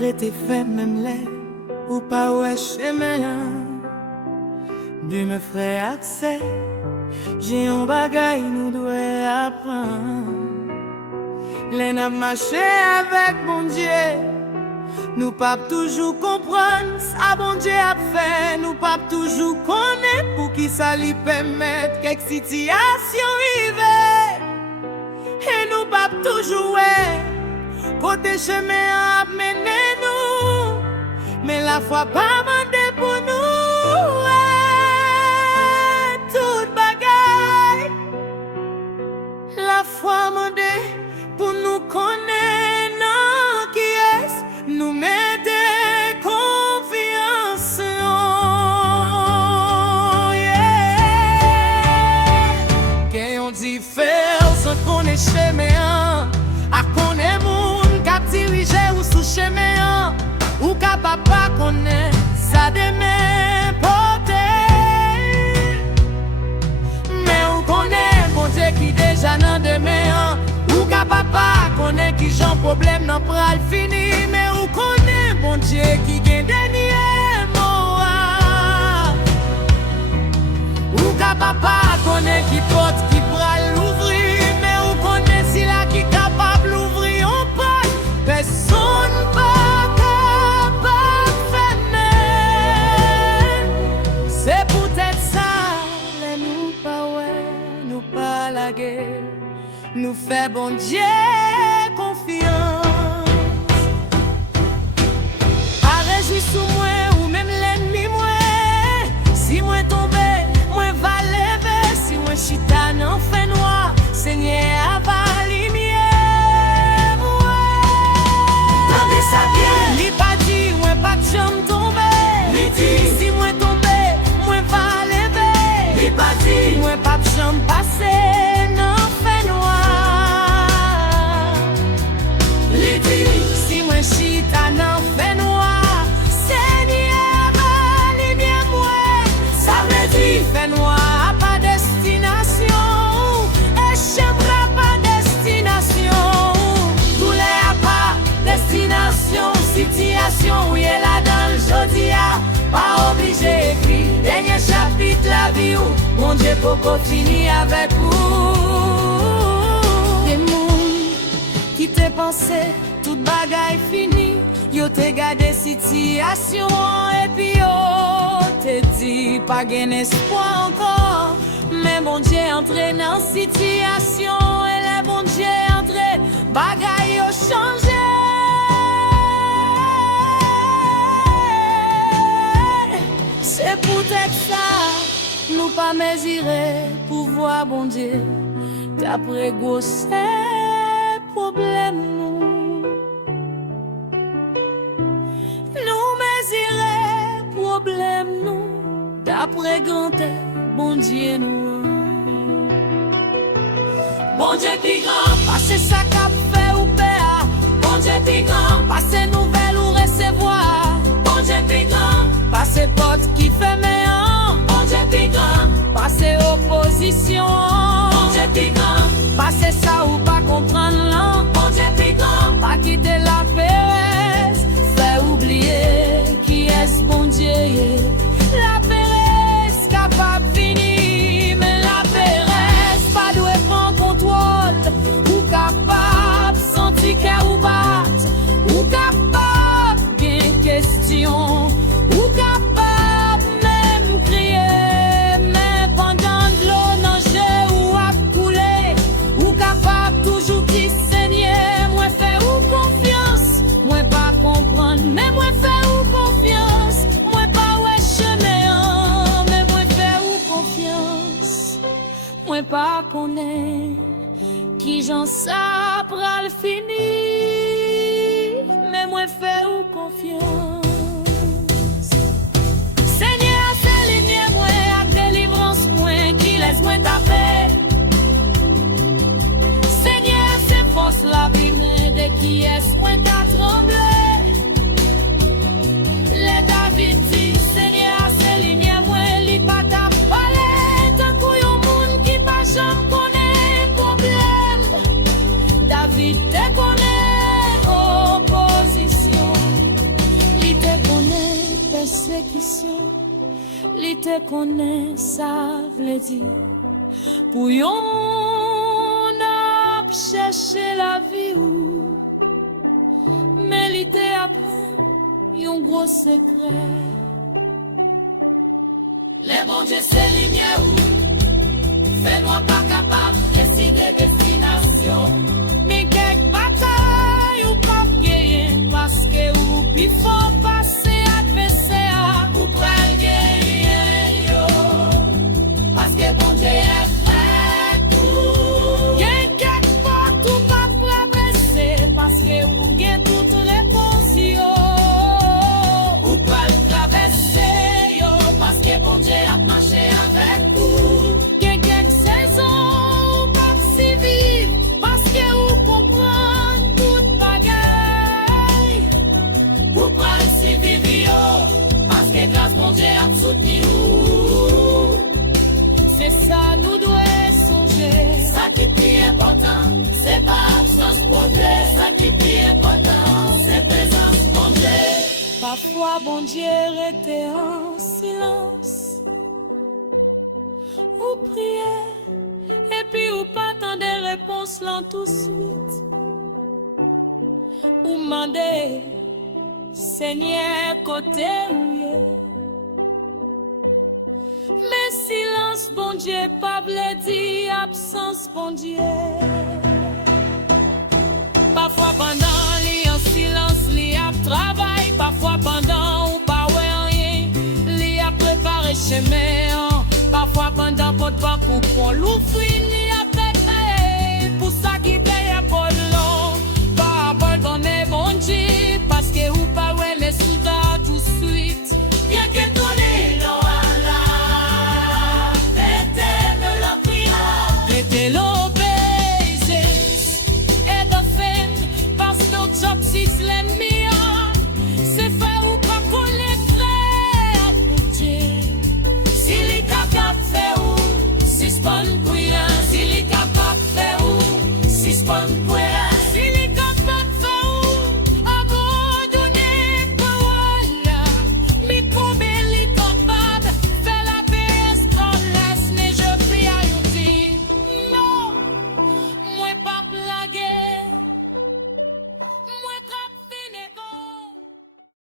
Rete fait même les ou pas ouais chemin. Du me frère accès, j'ai un bagay nous doit apprendre. Les n'a marché avec bon Dieu, nous pas toujours comprendre ça bon Dieu a fait, nous pas toujours connaître pour qui ça lui permettre quelques situations arrivent. Et nous pas toujours côté chemin a mené nous, mais la foi pas mandé pour nous. Toute bagaille, la foi mandé pour nous connaître, non, qui est, nous mettre confiance. Oh, yeah. Qu'est on dit faire sans qu'on est chemin, à qu'on est moun, qu'à diriger ou sous chemin, ou qu'à papa connaît, ça demain porter. Mais on connaît, bon Dieu qui déjà n'en demain. Ou qu'à papa connaît qui j'en problème n'en pral fini. Mais on connaît, bon Dieu qui gagne dernier mot. Ou qu'à papa connaît qui porte qui pral l'ouvrir. Mais on connaît si là qui capable l'ouvrir on pas. Personne pas capable faire. C'est peut-être ça, les nous pas ouais, nous pas la guerre. Nous fait bon Dieu confiance. Pas réjouir sous moi ou même l'ennemi moi. Si moi tombé, moi va lever. Si moi chita n'en fait noir, Seigneur va lumière. Tendez ça bien. Li pas dit moi pas de jambe tomber. Si moi tombé, moi va lever. Li pas dit moi pas de jambe passer. Si moi chita n'en fait noir, Seigneur va lumière moi. Ça veut dire fait noir pas destination, et chèvre pas destination. Tous les pas destination, situation où il est là dans le jodia. Pas obligé écrit dernier chapitre la vie où mon Dieu pour finir avec vous. Des mondes qui t'est pensé toute bagaille fini, yo te gade situation et puis yo te dit pas gain espoir encore. Mais bon Dieu entré dans situation et le bon Dieu entré, bagaille yo changé. C'est peut-être ça, nous pas mesurer pouvoir bon Dieu, d'après gros problème nous. Problème nous, d'après grand bon Dieu nous. Bon Dieu plus grand, passez ça qu'a fait ou père. Bon Dieu plus grand, passez nouvelle ou recevoir. Bon Dieu plus grand, passez porte qui fait meilleur. Bon Dieu plus grand, passez opposition. Bon Dieu plus grand, passez ça ou pas comprendre là. Bon Dieu plus grand, pas quitter la péresse, fait oublier qui est bon Dieu. La péresse capable finir, mais la péresse pas doit prendre contrôle. Ou capable sentir qu'elle ou battre, ou capable bien question, ou capable même crier, mais pendant de l'eau nager ou à couler, ou capable toujours dire Seigneur, moi fais ou confiance, moi pas comprendre, mais moi fais ou confiance. Moi pas connaît qui j'en ça pral fini, mais moi fais ou confiance. Seigneur, c'est lumière moi avec délivrance moi qui laisse moi taper. Seigneur, c'est force la vie de qui est moi qu'a tremblé. Les David dit Seigneur, c'est lumière moi li pas ta parler. J'en connais problème, David te connaît opposition. persécution, li te connaît, ça veut dire. Pour yon ap chercher la vie ou, mais li te apprend yon gros secret. Les bons dieux c'est lumière ou, fais-nous pas capable décider destination. Mais quelques batailles ou pas gagner, parce que ou puis faut passer adversaire ou pral gagner yo. Parce que bon Dieu est prêt tout. Gen quelque porte ou pas traverser, parce que ou gen toute réponse yo. Ou pral traverser yo, parce que bon Dieu a marché avec vous. Gen quelques saisons ou pas si vivre, parce que ou comprendre toute bagaille. Ou pral si vivre yo, parce que grâce bon Dieu a soutenu nous. C'est ça nous devons songer. Ça qui est plus important, c'est pas absence bon Dieu. Ça qui est plus important, c'est présence bon Dieu. Parfois bon Dieu était en silence. Ou prier, et puis ou pas tant de réponses là tout de suite. Ou demander, Seigneur, côté où y est. Mais silence, bon Dieu, pas vle dire absence, bon Dieu. Parfois pendant li en silence, li a travail. Parfois pendant ou pas ouais rien, li a préparé chemin. Parfois pendant pot pas pour l'ouvrir.